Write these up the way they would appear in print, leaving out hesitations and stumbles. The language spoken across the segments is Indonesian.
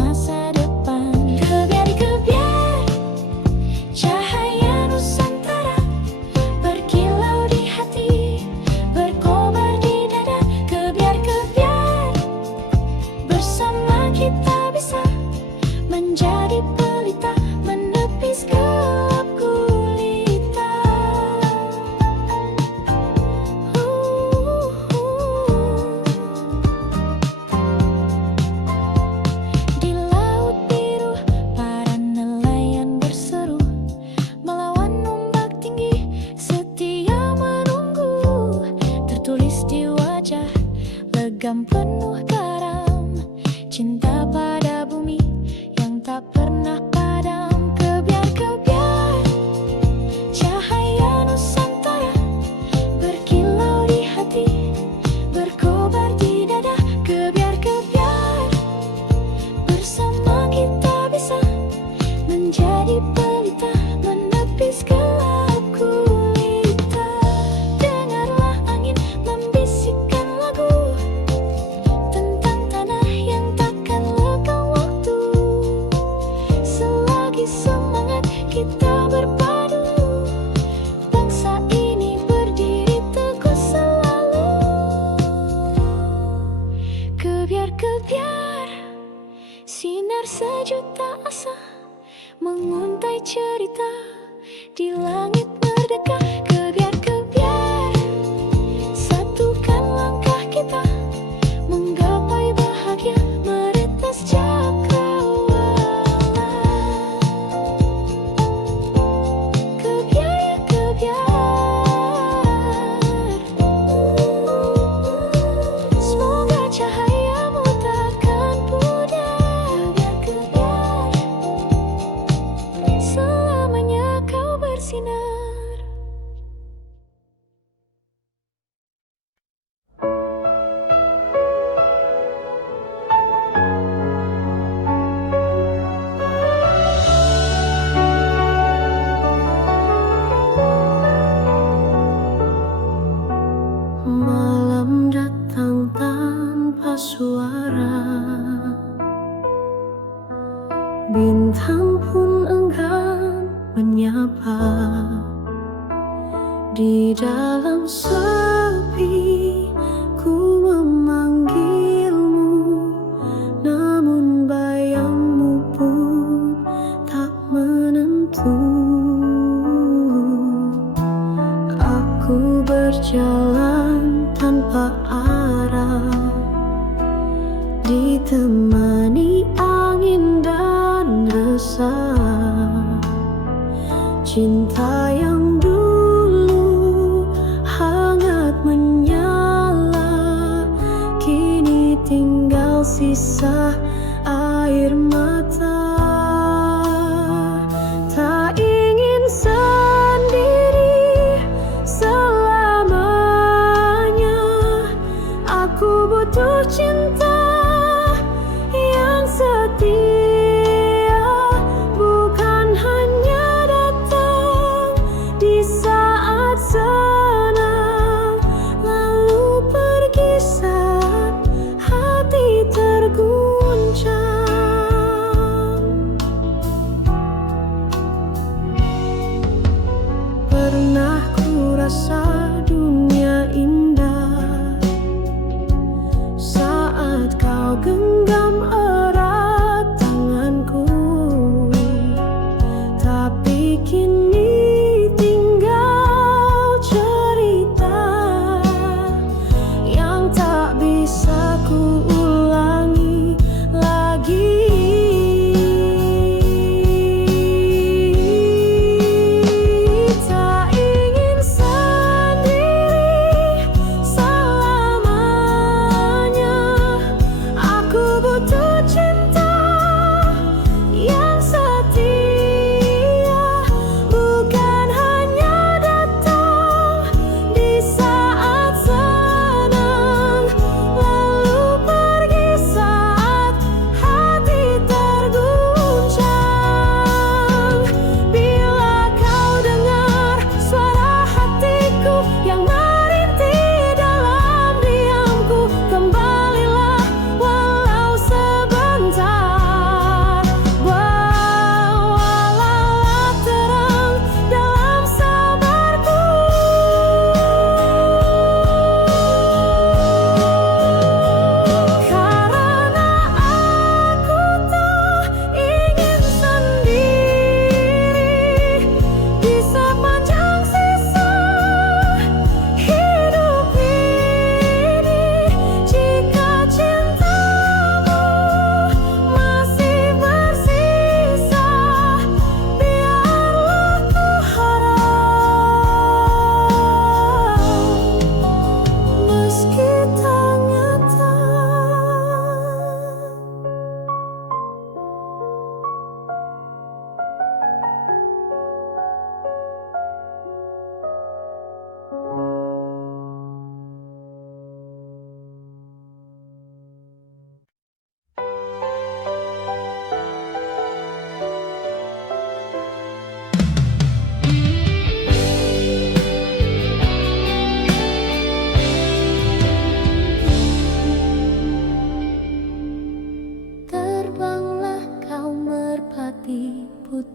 masa depan. Kebiar-kebiar cahaya Nusantara berkilau di hati, berkobar di dada. Kebiar-kebiar bersama kita bisa menjadi pelita, menepis gelap gulita. Di laut biru para nelayan berseru, melawan ombak tinggi setia menunggu. Tertulis di wajah legam penuh garam, cinta pada bumi yang tak pernah padam. Kebiar-kebiar cahaya Nusantara berkilau di hati, berkobar di dada. Kebiar-kebiar bersama kita bisa menjadi pelita, menepis gelap gulita. Dengarlah angin membisikkan lagu tentang tanah yang takkan lekang waktu. Selagi semangat kita berpadu, bangsa ini berdiri teguh selalu. Kebiar-kebiar sinar sejuta asa menguntai cerita di langit merdeka. Kebiar-kebiar satukan langkah kita menggapai bahagia, meretas cakrawala. Kebiar-kebiar, semoga cahayamu takkan pudar. Kebiar-kebiar, selamanya kau bersinar. Malam datang tanpa suara, bintang pun enggan menyapa. Di dalam sepi ku memanggilmu, namun bayangmu pun tak menentu. Aku berjalan tanpa arah, ditemani angin dan resah. Cinta yang dulu hangat menyala, kini tinggal sisa air mata. Tak ingin sendiri selamanya, aku butuh cinta yang setia, bukan hanya datang di saat senang, lalu pergi saat hati tergulung.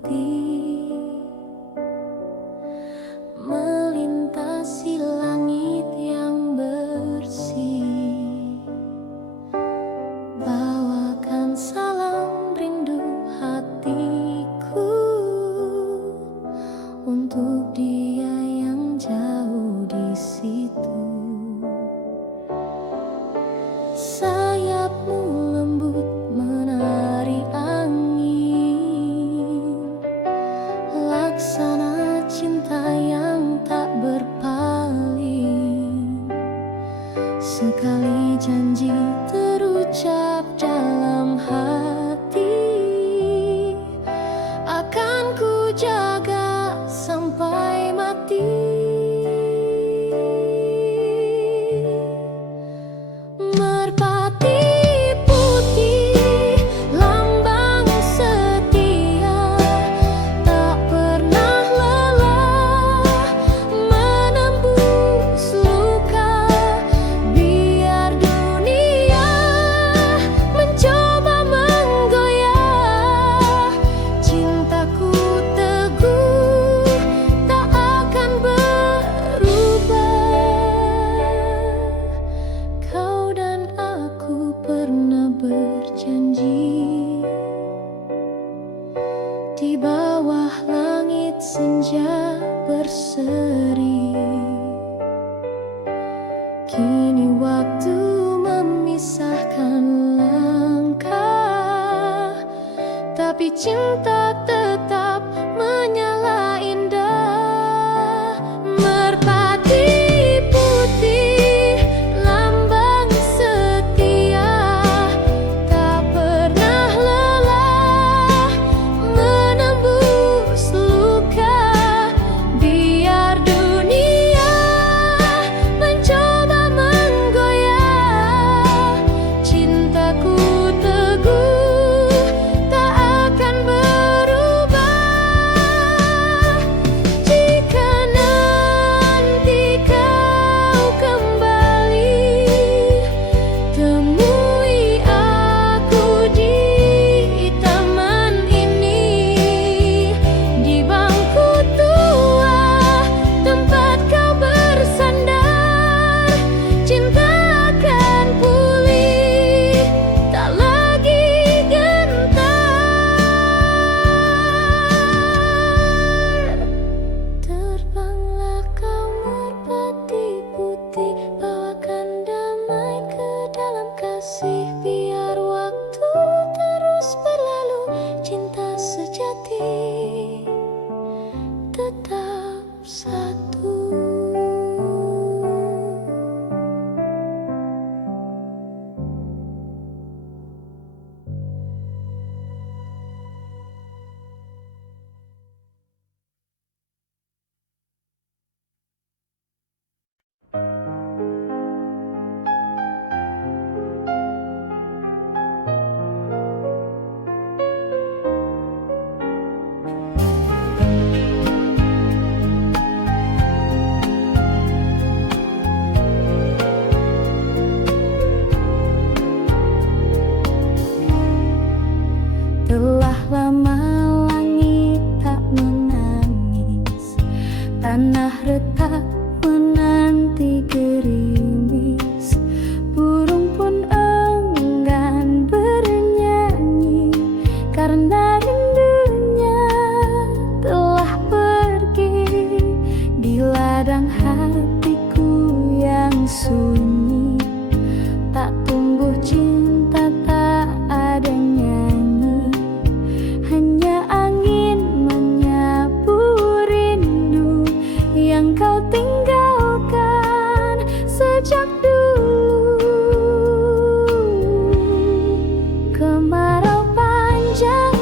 putih melintasi langit yang bersih. Bawakan salam rindu hatiku untuk dia yang jauh di situ. Sayapmu lembut menari angin, laksana cinta yang tak berpaling. Sekali janji terucap dalam hati, akan ku jaga sampai mati. Merpati putih, lambang setia, tak pernah lelah menembus luka. Biar dunia mencoba menggoyah, cintaku teguh tak akan berubah. Kau dan aku pernah berjanji di bawah langit senja berseri. Kini waktu memisahkan langkah, tapi cinta tetap menyala indah. Merpati putih, lambang setia, tak pernah lelah menembus luka. Biar dunia mencoba menggoyah, cintaku teguh tak akan berubah. Jika nanti kau kembali, temui aku di taman ini, di bangku tua tempat kau bersandar. Cinta akan pulih, tak lagi gentar. Terbanglah kau merpati putih, bawakan damai ke dalam kasih. Biar waktu terus berlalu, cinta sejati tetap satu. Telah lama langit tak menangis, tanah retak menanti gerimis. Burung pun enggan bernyanyi, karena rindunya telah pergi. Di ladang hatiku yang sunyi, tak tumbuh cinta, tak ada nyanyi. Hanya angin menyapu rindu yang kau tinggalkan sejak dulu. Kemarau panjang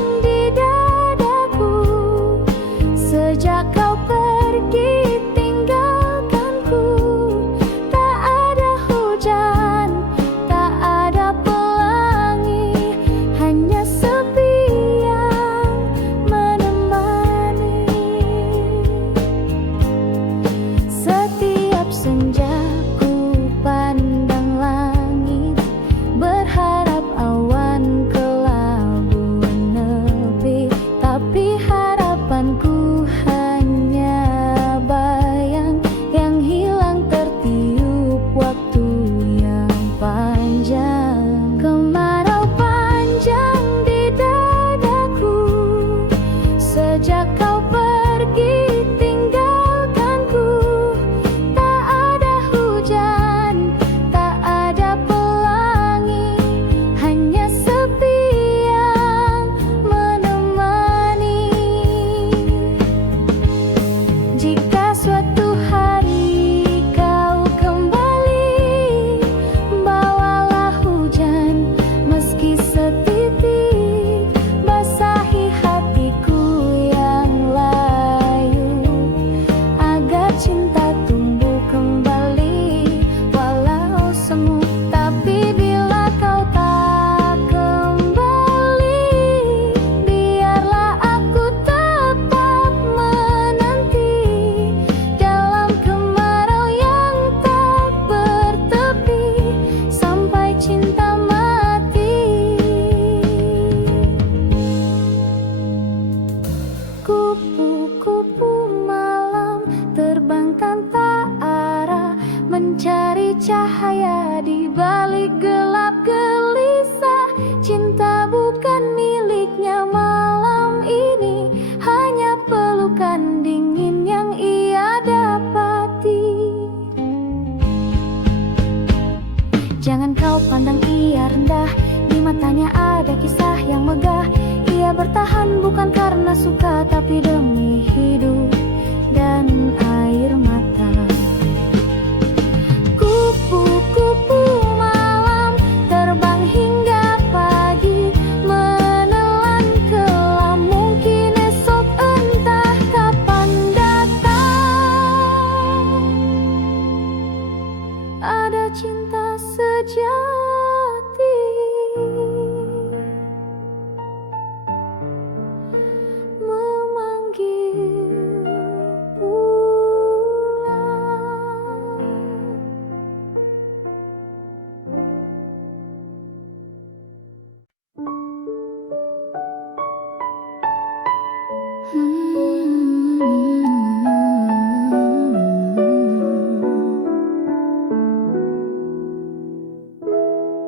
tapi demi hidup dan air mata. Kupu-kupu malam terbang hingga pagi, menelan kelam mungkin esok entah kapan datang. Ada cinta sejati memanggil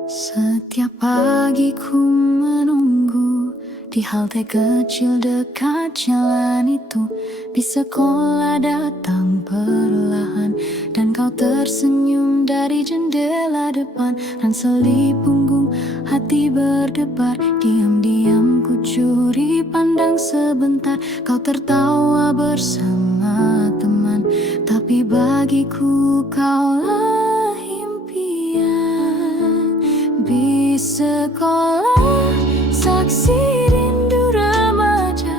Setiap pagi ku menunggu di halte kecil dekat jalan itu. Bis sekolah datang perlahan dan kau tersenyum dari jendela depan. Ransel di punggung, hati berdebar. Diam-diam ku curi pandang sebentar. Kau tertawa bersama teman, tapi bagiku kaulah impian. Bis sekolah, saksi rindu remaja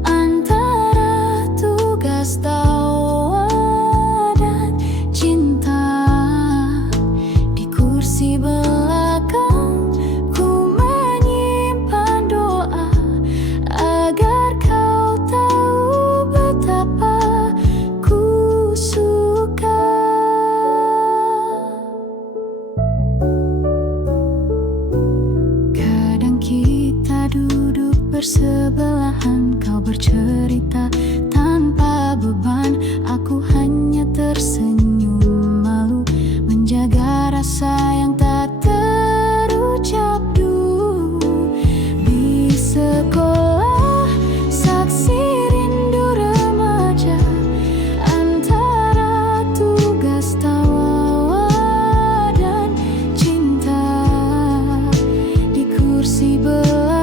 antara tugas tawa dan cinta. Di kursi belakang ku menyimpan doa agar kau tahu betapa ku suka. Duduk bersebelahan, kau bercerita tanpa beban. Aku hanya tersenyum malu, menjaga rasa yang tak terucap dulu. Di sekolah, saksi rindu remaja antara tugas tawa dan cinta. Di kursi belakang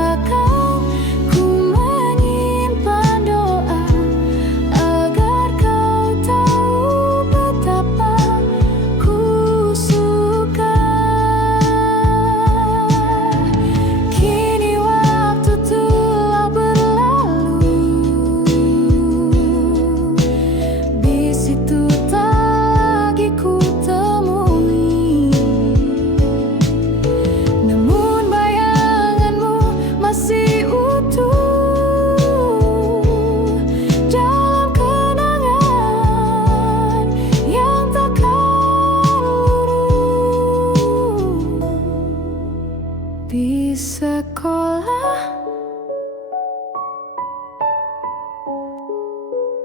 di sekolah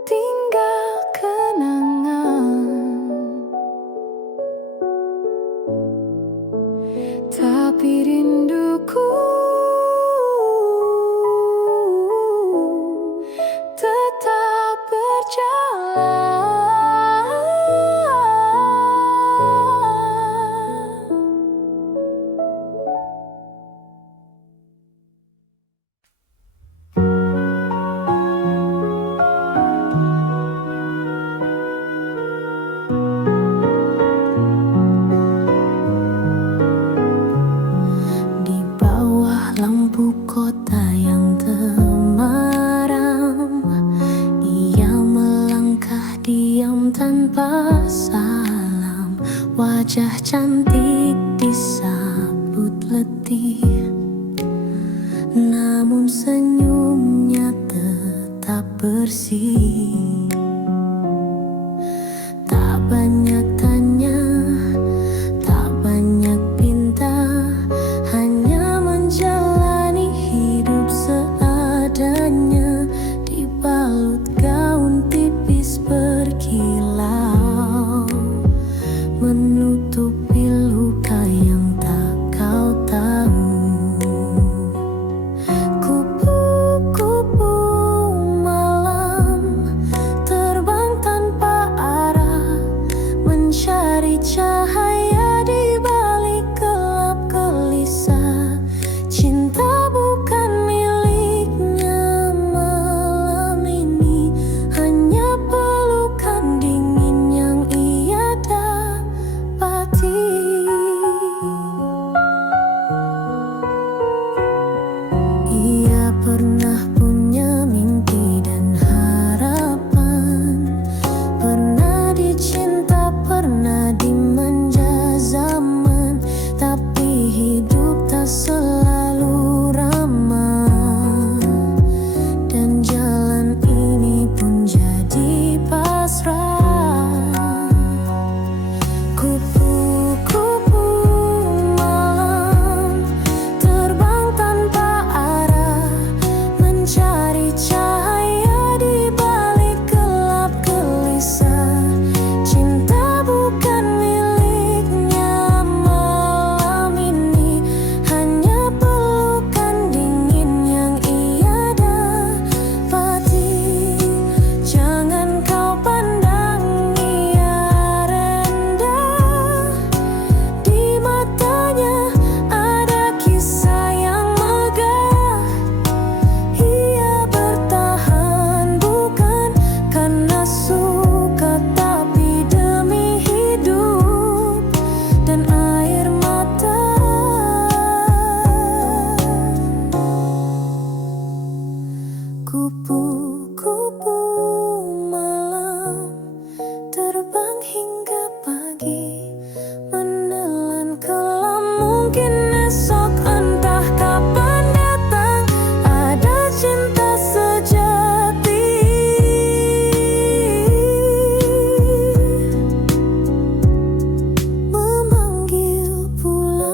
tinggal kenangan, tapi rinduku tetap berjalan. Lampu kota yang temaram, ia melangkah diam tanpa salam. Wajah cantik disambut letih, namun senyumnya tetap bersih. Tak banyak tanya, tak banyak pinta, hanya menjalani hidup seadanya. Dibalut gaun tipis berkilau, menutupi luka yang tak kau tahu. Kupu-kupu malam Pernah punya mimpi dan harapan, pernah dicinta, pernah dimanja zaman, tapi hidup tak selalu ramah, dan jalan ini pun jadi pasrah. Kupu-kupu malam terbang tanpa arah, mencari cahaya di balik gelap gelisah. Cinta bukan miliknya malam ini, hanya pelukan dingin yang ia dapati. Jangan kau pandang ia rendah, di matanya ada kisah yang megah. Ia bertahan bukan karena suka, tapi demi hidup dan air mata. Kupu-kupu malam terbang hingga pagi, menelan kelam mungkin esok entah kapan datang ada cinta sejati memanggil pulang.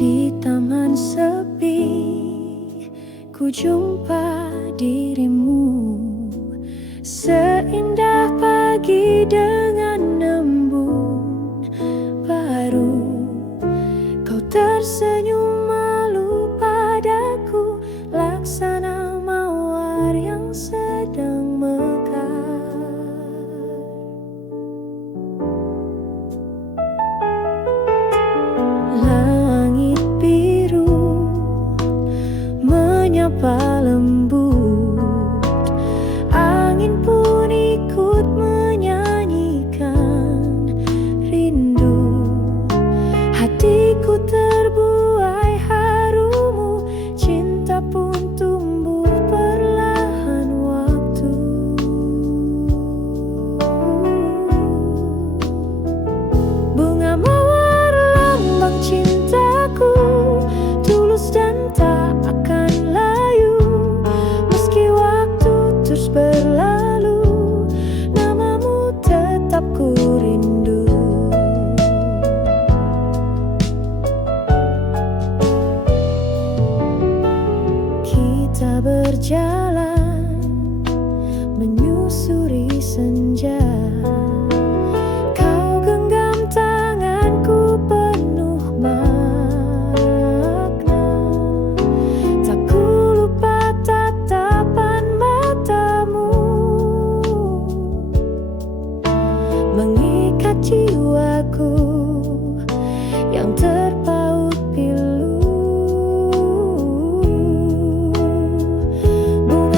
Di taman sepi, ku jumpa dirimu, seindah pagi dengan embun baru. Kau tersenyum malu padaku, laksana mawar yang sedang mekar. Langit biru menyapa lembut, angin pun ikut menyanyikan rindu. Hatiku terbuai harumu, cinta pun tumbuh perlahan waktu. Bunga mawar lambang cintaku, tulus dan tak akan layu. Meski waktu terus berlalu, namamu tetap ku rindu. Kita berjalan menyusuri senja, kau genggam tanganku penuh makna. Tak ku lupa tatapan matamu, mengikat jiwaku yang terpaut pilu. Bunga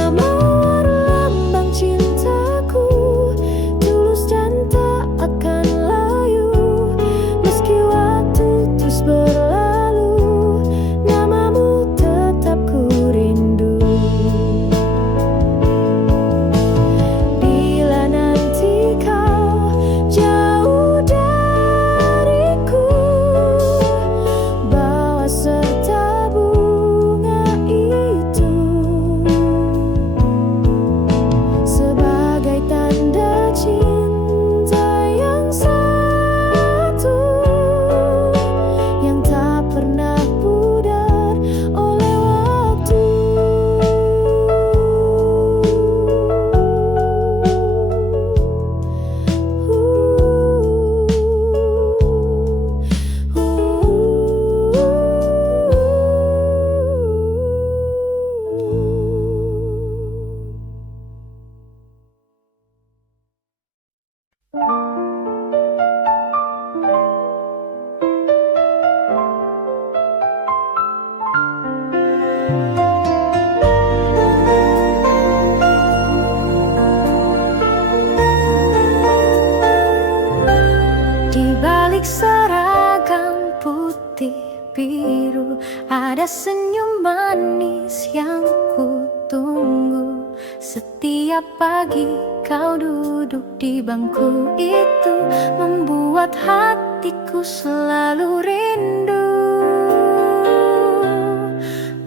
Di balik seragam putih biru ada senyum manis yang ku tunggu. Setiap pagi kau duduk di bangku itu membuat hatiku selalu rindu.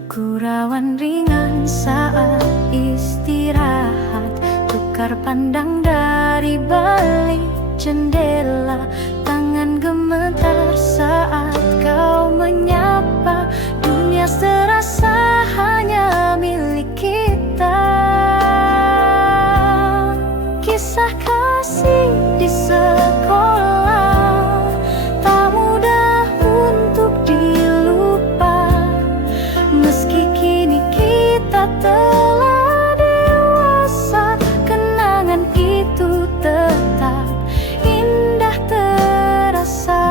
Gurauan ringan saat istirahat, tukar pandang dari balik jendela. Tangan gemetar saat kau menyapa, dunia serasa hanya milik kita. Kisah kasih di sekolah tak mudah untuk dilupa. Meski kini kita telah dewasa, kenangan itu tetap indah terasa.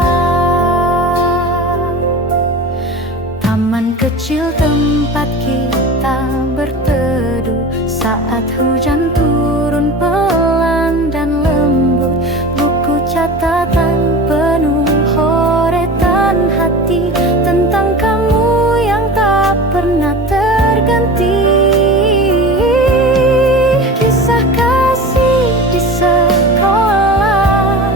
Taman kecil tempat kita berteduh saat hujan turun pelan dan lembut. Buku catatan penuh horetan hati tentang kamu yang tak pernah terganti. Kisah kasih di sekolah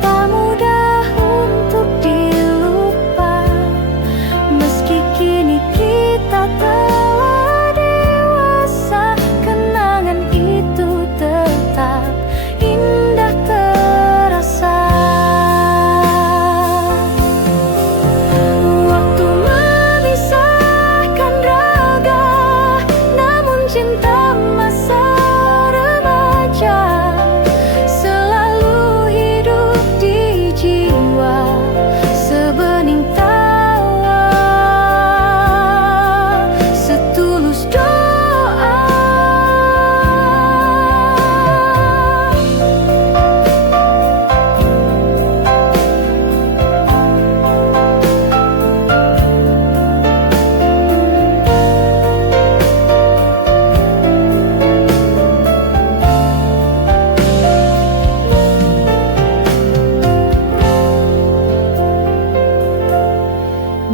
tak mudah untuk dilupa. Meski kini kita telah dewasa, kenangan itu tetap indah terasa. Waktu memisahkan raga, namun cinta masa remaja selalu hidup di jiwa. Sebening tawa, setulus doa.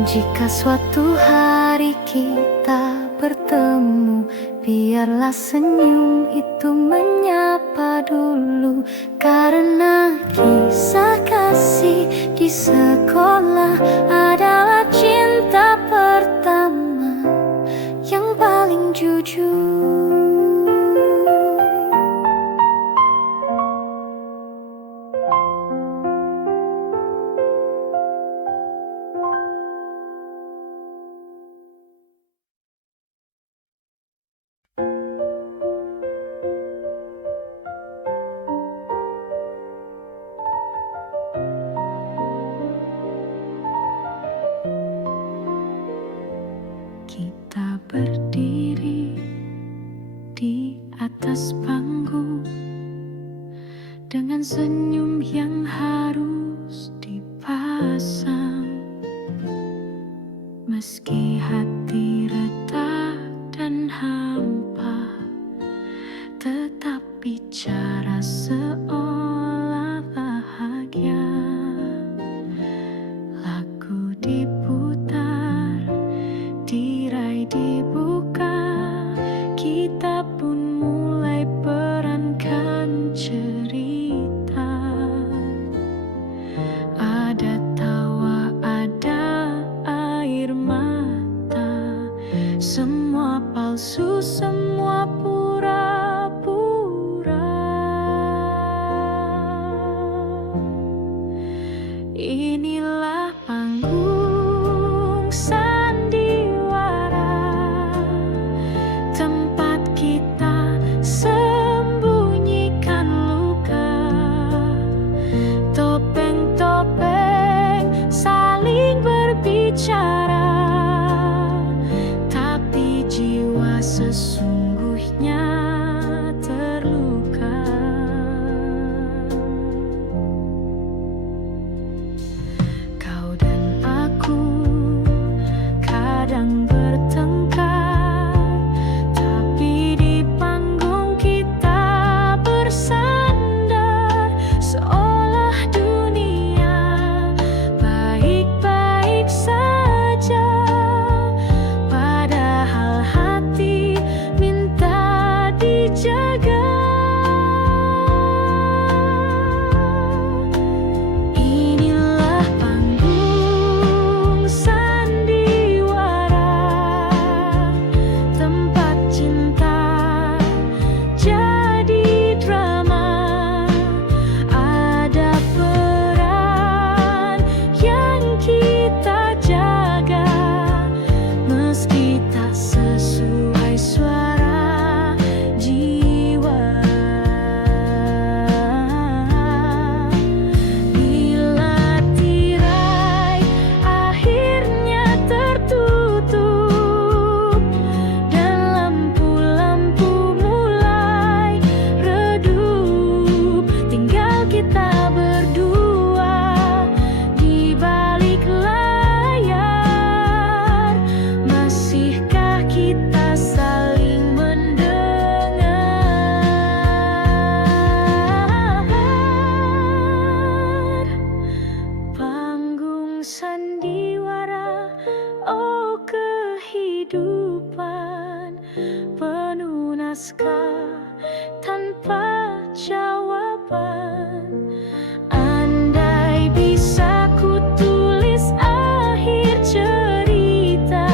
Jika suatu hari kita bertemu, biarlah senyum itu menyapa dulu. Karena kisah kasih di sekolah adalah cinta pertama yang paling jujur. Kita berdiri di atas panggung dengan senyum yang harus dipasang. Meski hati retak dan hampa, tetap bicara seolah bahagia. Lagu diputar, tirai dibuka, kita pun mulai perankan cerita. Ada tawa, ada air mata, semua palsu, semua pura-pura. Inilah panggung sandiwara, tempat kita sembunyikan luka. Topeng-topeng saling berbicara, tapi jiwa sesungguhnya terluka. Kau dan aku kadang bertengkar, naskah tanpa jawaban. Andai bisa ku tulis akhir cerita,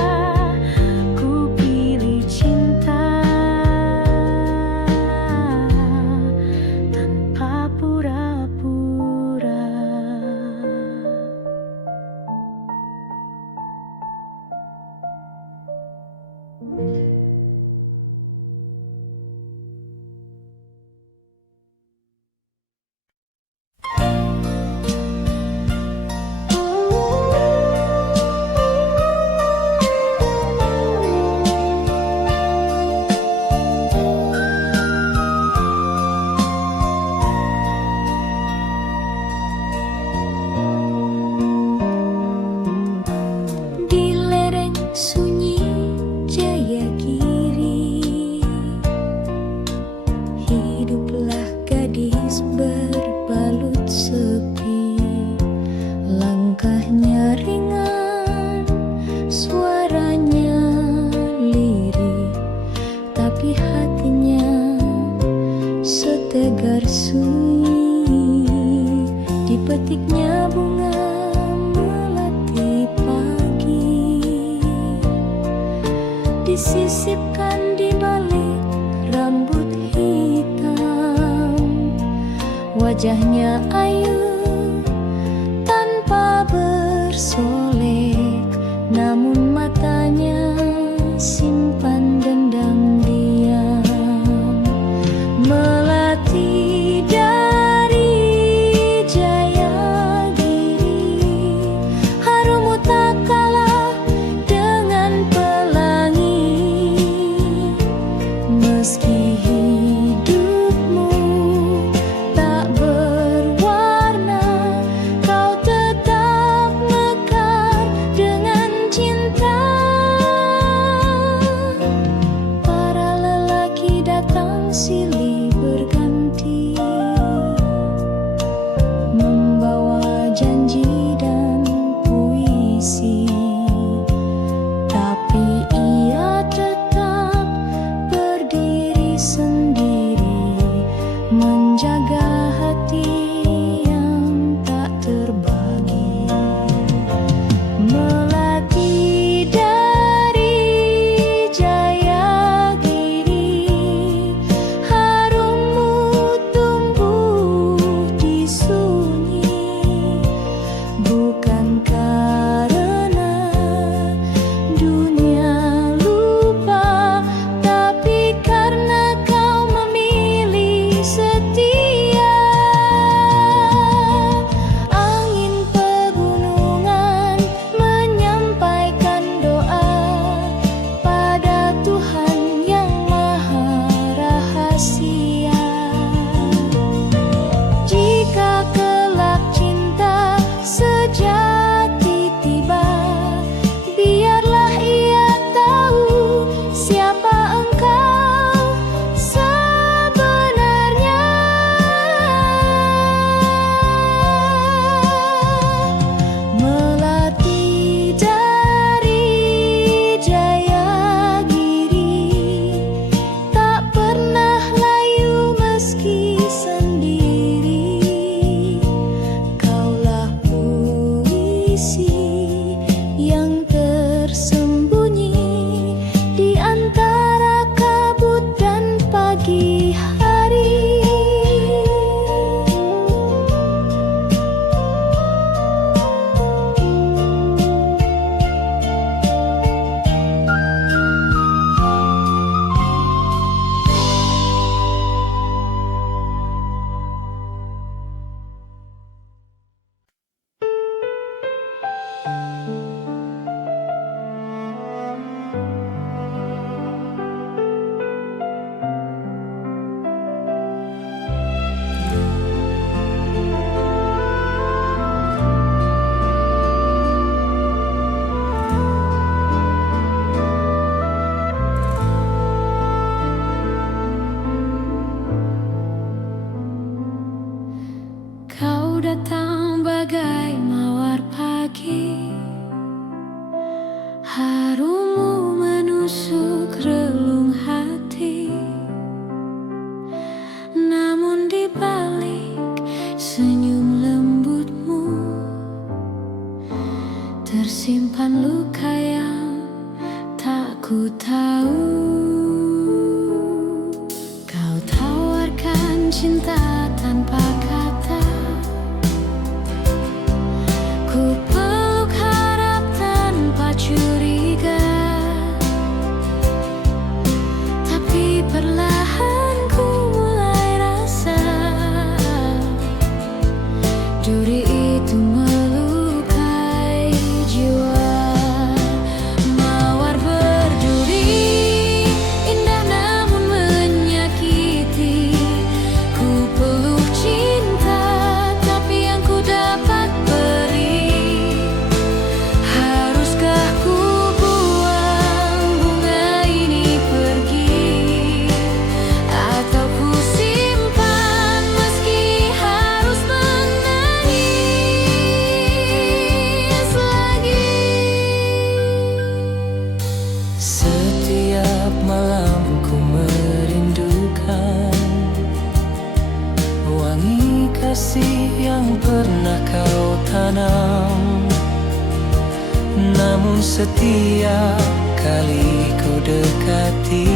ku pilih cinta tanpa pura-pura. Di lereng sunyi Jayagiri, hiduplah gadis berbalut sepi. Langkahnya ringan, suaranya lirih, tapi hatinya setegar sunyi. Dipetiknya bunga melati pagi, disisipkan di balik rambut hitam. Wajahnya ayu tanpa bersolek, namun matanya simpan dendam diam. Melati dari Jayagiri, harummu tak kalah dengan pelangi. Meski hidupmu tak berwarna, kau tetap mekar Ku tahu kau tawarkan cinta tanpa kata. Ku peluk harap tanpa curiga, tapi perlahan ku mulai rasa duri itu melukai jiwa. Mawar berduri indah namun menyakiti. Ku peluk cinta tapi yang ku dapat beri. Haruskah ku buang bunga ini pergi, atau ku simpan meski harus menangis lagi? Setiap malam ku merindukan wangi kasih yang pernah kau tanam. Namun setiap kali ku dekati,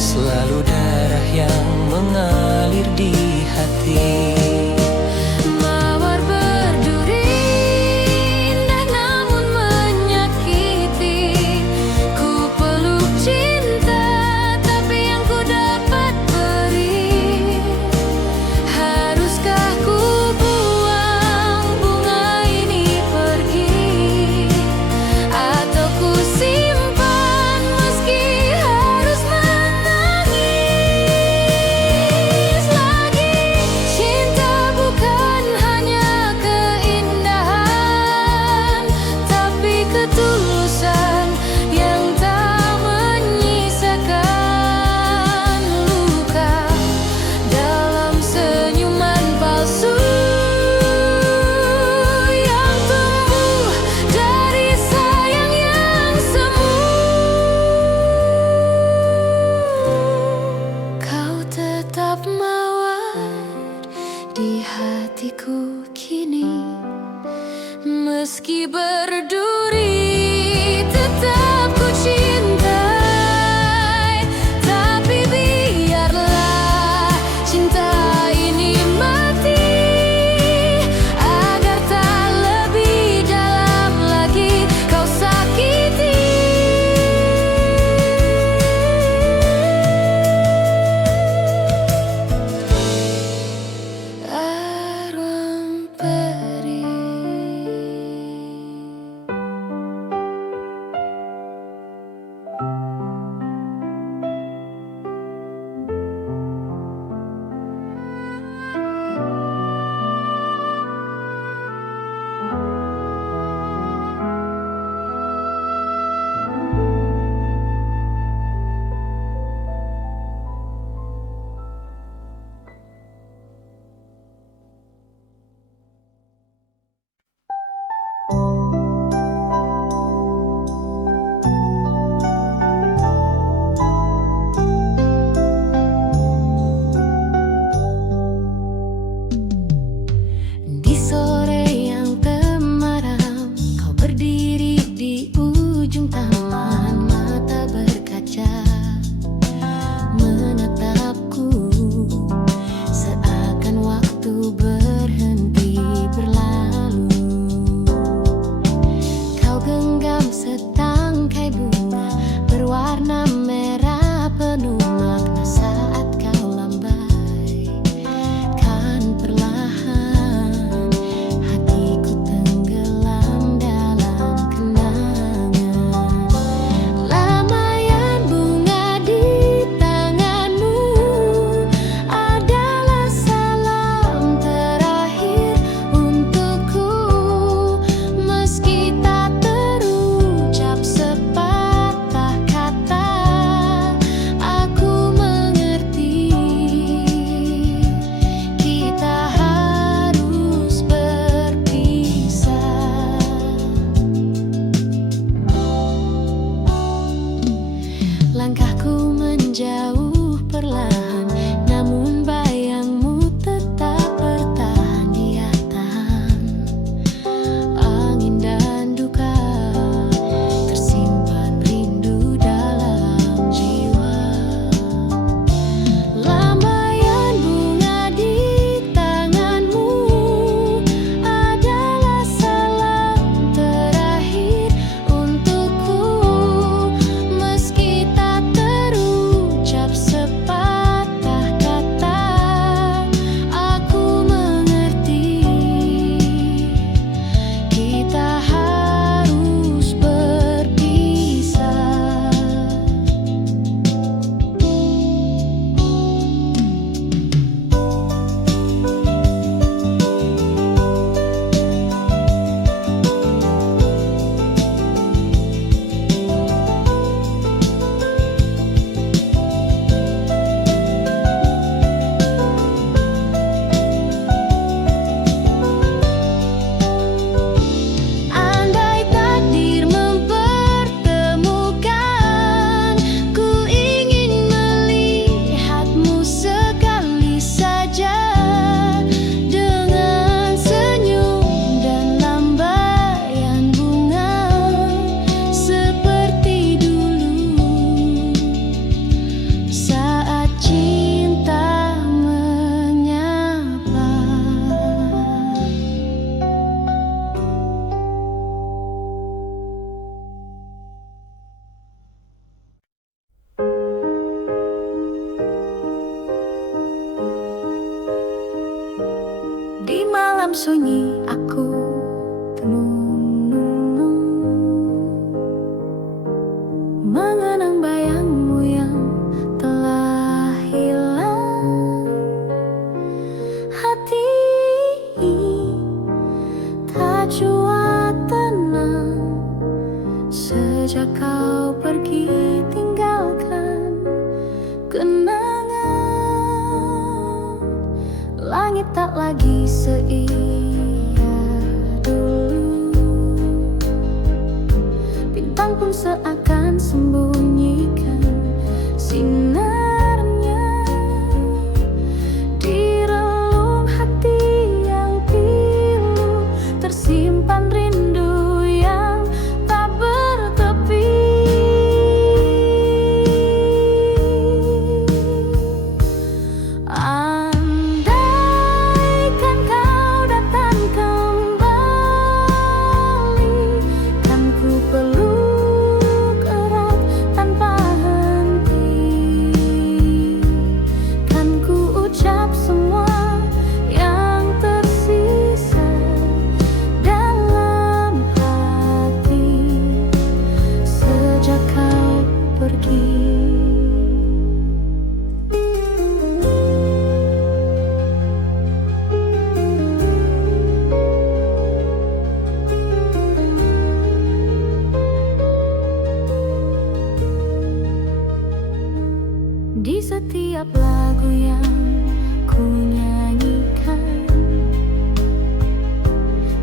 selalu darah yang mengalir di hati. Mawar berduri indah namun menyakiti. Ku peluk cinta tapi yang ku dapat beri. Haruskah ku buang bunga ini pergi, atau ku simpan sunyi aku tenung-nung, mengenang bayangmu yang telah hilang. Hati tak jua tenang sejak kau pergi tinggalkan kenangan. Langit tak lagi seindah dulu, bintang pun seakan sembunyikan sinarnya di relung hati yang pilu. Tersimpan rindu yang tak bertepi. Di setiap lagu yang ku nyanyikan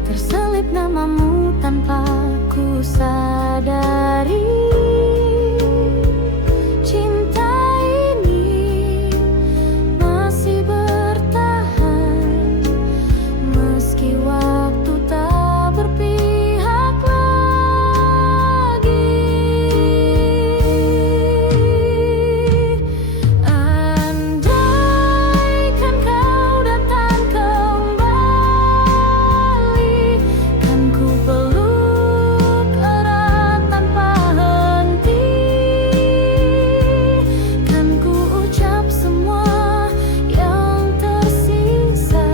terselip namamu tanpa ku sadari. Cinta ini masih bertahan meski waktu tak berpihak lagi. Andaikan kau datang kembali, kan ku peluk erat tanpa henti, kan ku ucap semua yang tersisa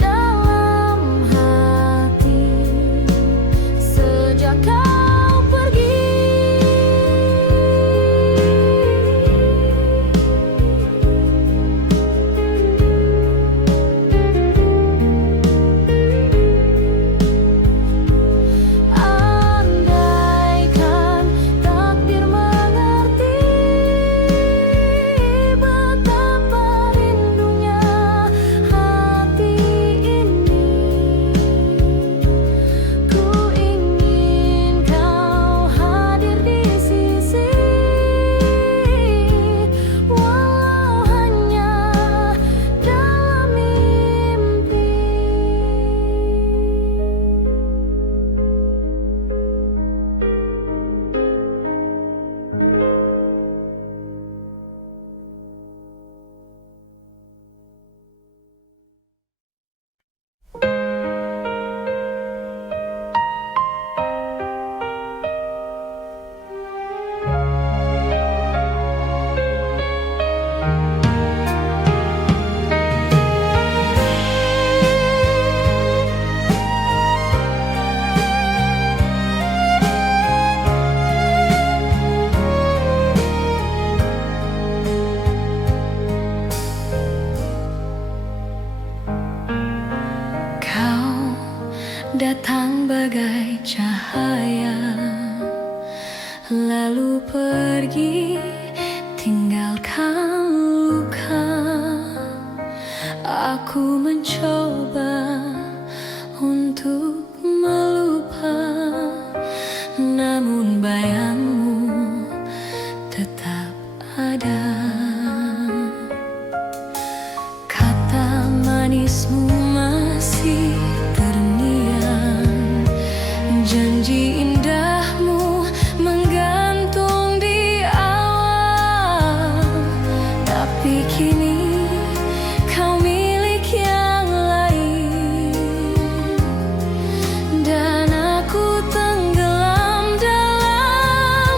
dalam hati sejak kau pergi. Andaikan takdir mengerti betapa rindunya hati ini, ku ingin kau hadir di sisi, walau hanya dalam mimpi. Kau datang bagai cahaya, lalu pergi tinggalkan luka. Aku mencoba untuk melupa, namun bayangmu tetap ada. Kata manismu masih terngiang, janji indahmu menggantung di awal. Tapi kini kau milik yang lain, dan aku tenggelam dalam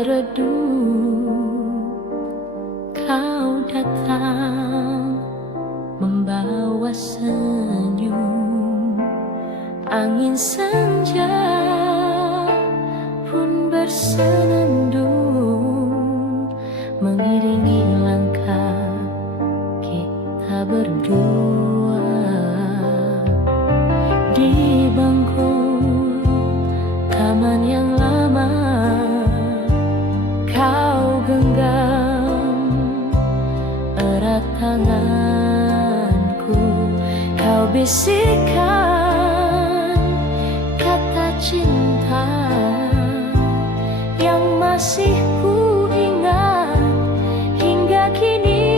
Sampai redup kau datang, membawa senyum. Angin senja pun bersenandung, mengiringi langkah kita berdua. Di bangku taman yang lama, kau genggam erat tanganku. Kau bisikkan kata cinta yang masih ku ingat hingga kini.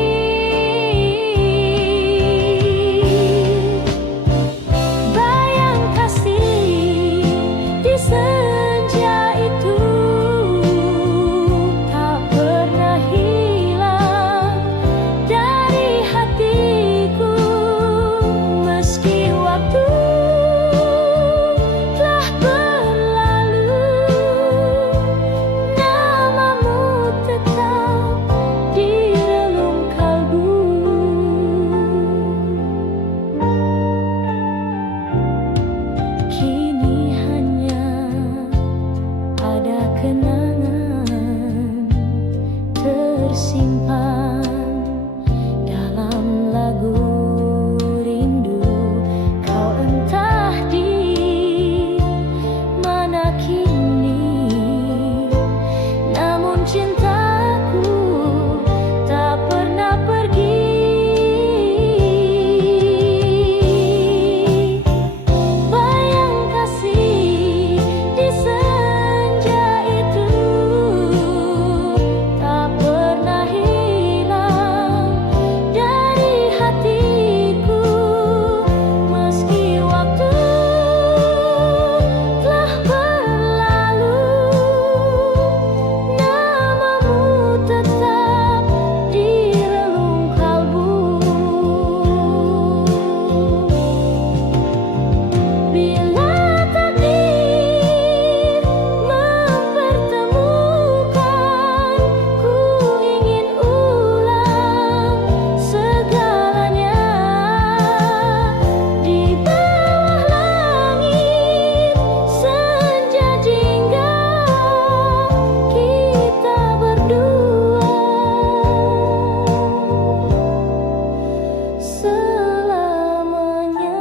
Bayang kasih di senja itu tak pernah hilang dari hatiku. Meski waktu telah berlalu, namamu tetap di relung kalbu. Kini hanya ada kenangan tersimpan dalam lagu rindu. Kau entah di mana kini, namun cintaku tak pernah pergi. Bayang kasih di senja itu tak pernah hilang dari hatiku. Meski waktu telah berlalu, namamu tetap di relung kalbu. Bila takdir mempertemukan, ku ingin ulang segalanya. Di bawah langit senja jingga, kita berdua selamanya.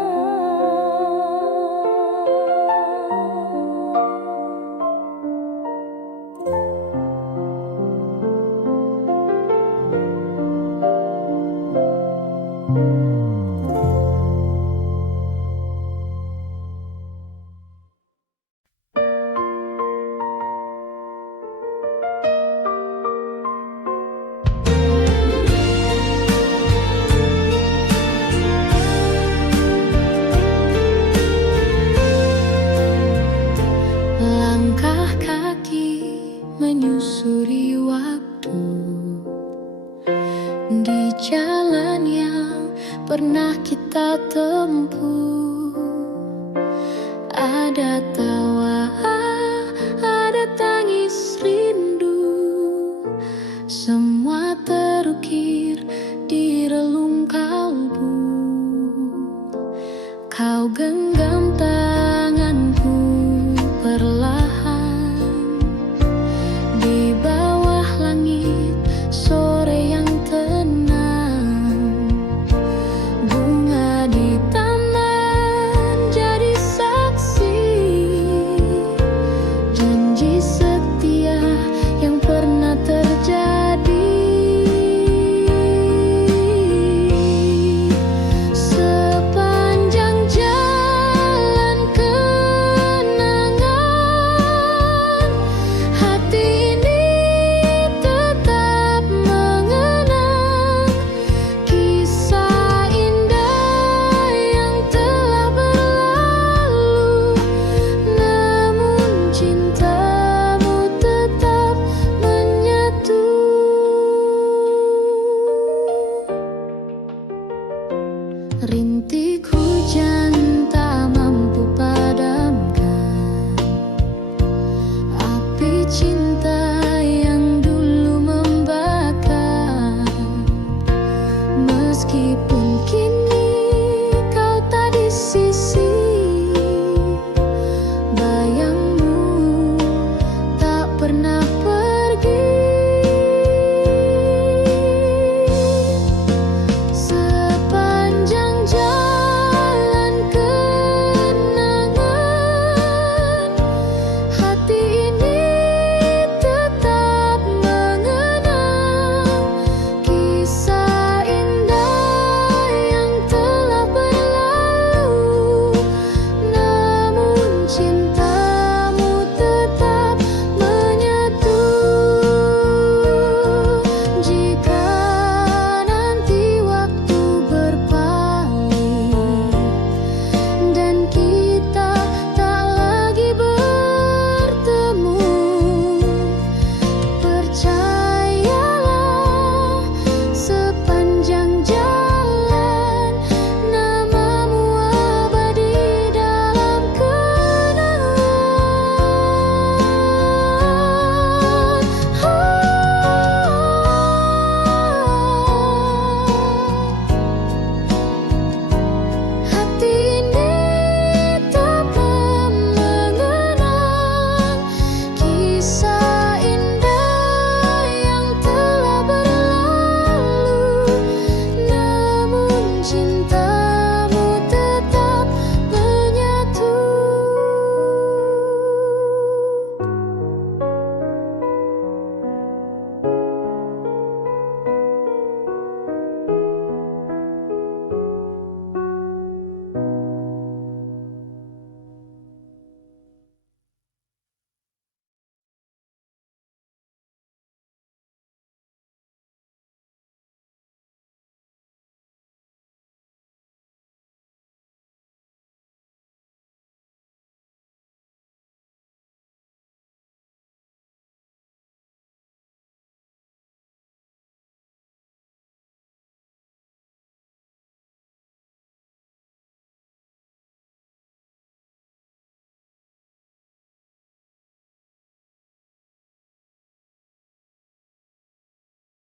Langkah kaki menyusuri waktu di jalan yang pernah kita tempuh. Ada